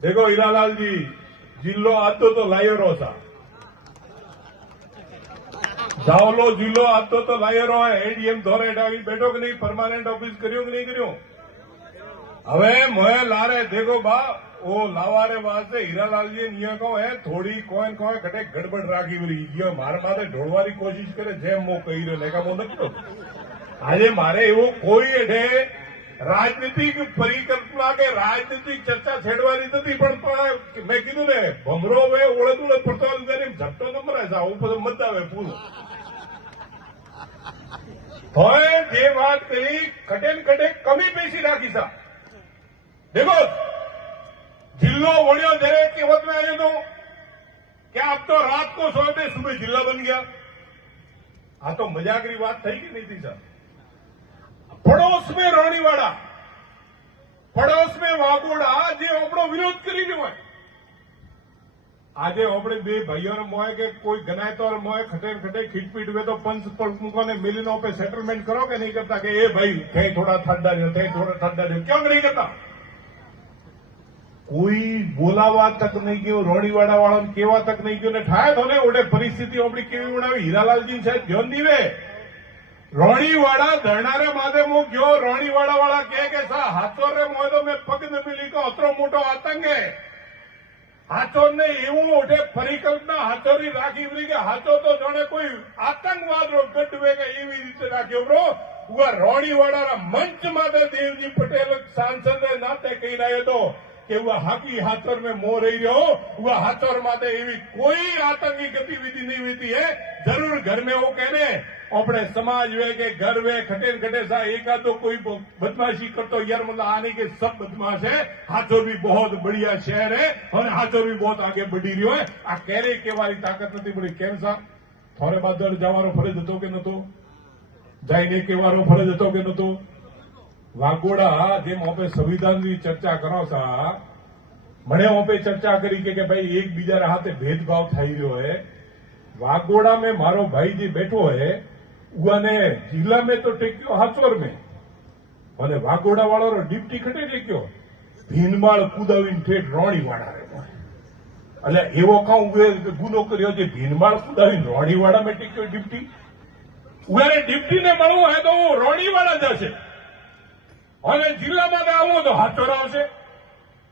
देखो हीरालाल जी, जिल्लो आतो तो लायरो था, जावलो जिल्लो आतो तो लायरो है। एडीएम धोरे डावी बैठो कि नहीं, परमानेंट ऑफिस करियो कि नहीं करियो। हवे मोए लारे देखो बा ओ लावारे वास्ते हीरालाल जी नियो को है थोड़ी कोई कोई घटे गड़बड़ राखी वरी जियो मारे माथे ढोळवारी कोशिश करे जेम मो कही रे लेका मो नथी। આજે મારે એવું કોઈ એઠે રાજનીતિક પરિકલ્પના કે રાજનીતિક ચર્ચા છેડવાની નથી, પણ મેં કીધું ને ભમરો હવે ઓળખ ઓળખ પડતો ઝપટો નંબર આવું બધું મત આવે પૂરું હવે જે વાત કરી ખટે ને ખટે કમી પેશી રાખી સા देखो जिल्लो वणियो जरे कहेवत में आयो तो क्या अब तो रात को सोए सुबह जिला बन गया। आ तो मजाकरी बात थी कि नहीं थी सर। पड़ोस में रोणीवाड़ा, पड़ोस में वागोड़ा जे अपनो विरोध करी जो है आज अपने बे भाईओ ने मोए के कोई गनाय तो मोए खटे खटे खीटपीट हुए तो पंच प्रमुखों ने मिलनो पे सेटलमेंट करो कि नहीं करता कि ए भाई कहीं थोड़ा ठंडा जो थे थोड़ा ठंडा जो क्यों नहीं करता। कोई बोलावा तक नहीं गयो, रोणीवाड़ा वाला केवा तक नहीं गयो ने ठाए तो ने ओडे परिस्थिति अपनी केवी बनावी। हीरालाल जी साहब ध्यान दीवे रोणीवाड़ा धरणारे मादे मो गयो, रोणीवाड़ा वाला के सा हाथोर रे मोय तो मैं पग न मिली को अतरो मोटो आतंक है। हाथोर ने एवं ओठे परिकल्पना हाथोरी राखी वरी के हाथो तो जाने कोई आतंकवाद रो गढ़ वे के एवी रीते राख्यो ब्रो। उआ रोणीवाड़ा मंच मादे देवजी पटेल सांसद नाते कही रहे तो कि वह हाकी हाथोर में मोह रही रहो, वह हाथोर माते एवी कोई आतंकी गतिविधि नहीं हुई है। जरूर घर में वो कहने अपने समाज वे के घर वे खटे खटे सा एक तो कोई बदमाशी करतो यार मतलब आने के सब बदमाश है। हाथोर भी बहुत बढ़िया शहर है और हाथोर भी बहुत आगे बढ़ी रही है। आ कैरे केवारी ताकत नहीं पड़ी केम सा थोड़े बाद जवारो फरज हतो के नतो, जाइने केवारो फरज हतो के नतो। वागोड़ा जेम ओपे संविधान की चर्चा करो सा मने ओपे चर्चा करी के भाई एक बीजा हाथे भेदभाव थई रह्यो है। वागोड़ा में मारो भाई जी बैठो है उने जिला में तो टेक्यो हाचोर में અને વાગોડા વાળો ડિપ્ટી ખટે ટેક્યો ભીનમાળ કુદાવીને ઠેઠ રોણીવાડા રે એટલે એવો કાં ગુનો કર્યો છે ભીનમાળ કુદાવીને રોણીવાડા में ટેક્યો ડિપ્ટી ઉરે ડિપ્ટી ને મળવો હે તો હું રોણીવાડા જશે અને જિલ્લામાં આવો તો હાચોર આવશે।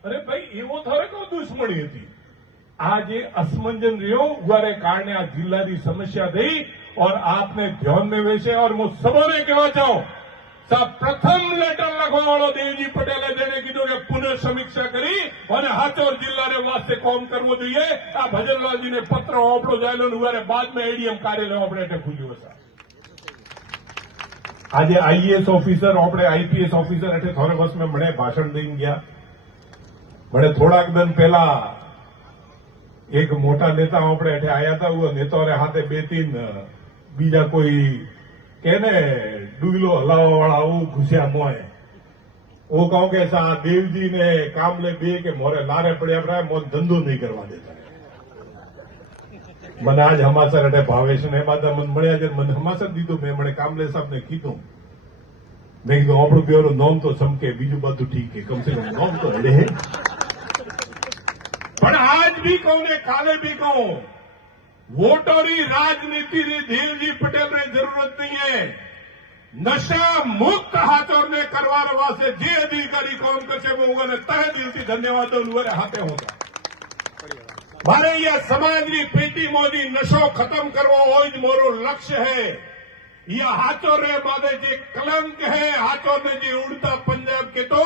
અરે ભાઈ એવો થારે કો દુશ્મની હતી आज असमंजन रियो उगारे कारण आ जिला की समस्या थी और आपने ध्यान में वैसे और मैं सबने कहना चाहूं सब प्रथम लेटर लखवा वालों देवजी पटेले जेने कीधुं के पुनः समीक्षा करी और हाचोर जिला ने वास्ते काम करवो जोईए। आ भजनलाल जी ने पत्र आपड़ो जायलो उगारे बाद में एडीएम कार्यालय आपणे एटे खुल्युं हशे। आज आईएएस ऑफिसर आपणे आईपीएस ऑफिसर एटे थोड़े वर्ष में मणे भाषण दईने गया। मणे थोड़ाक दिन पहला एक मोटा नेता अपने हेठे आया था वो नेता रे हाथे बे तीन बीजा कोई कहने डुगलो हलावा वाला वो घुसिया मोए वो कहूं के सा देवजी ने काम ले बे के मोरे लारे पड़िया पड़ा मोर धंधो नहीं करवा देता। मन आज हमासर हेठे भावेश ने बादा मन मळ्या जे मन हमासर दीधो मैं मणे कामले साहब ने कीधुं मैं कीधुं आपणो बेरो नोम तो चमके बीजू बधुं ठीक है कम से कम नोम तो हेडे है। पर आज भी कहूं ने काले भी कहूं वोटोरी राजनीति री देवजी पटेल ने जरूरत नहीं है। नशा मुक्त हाथोर ने करवार वास्ते जे अधिकारी काम करशे वो उन्हें तहे दिल थी धन्यवाद उन्हें हाथे होगा। मारे यह समाज की पेटी मोदी नशो खत्म करवा हो मोरो लक्ष्य है। यह हाथोर रे मादे जे कलंक है हाथोर ने जे उड़ता पंजाब के तो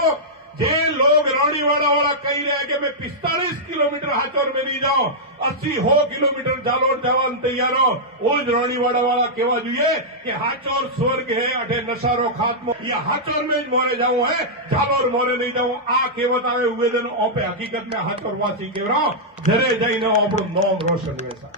जे लोग रोणीवाड़ा वाला कही रहे कि मैं 45 किलोमीटर हाचोर में नहीं जाऊं 80 किलोमीटर जालोर जवान तैयार हो वो रोणीवाड़ा वाला कहवा જોઈએ कि हाचोर स्वर्ग है अठे नशारो खात्मो या हाचोर में मोरे जाऊं है जालोर मोरे नहीं जाऊं आ कहेवत आवे उवेदन ओपे हकीकत में हाचोर वासी केवरा जरे जाइने आपणो नाम रोशन वेसा।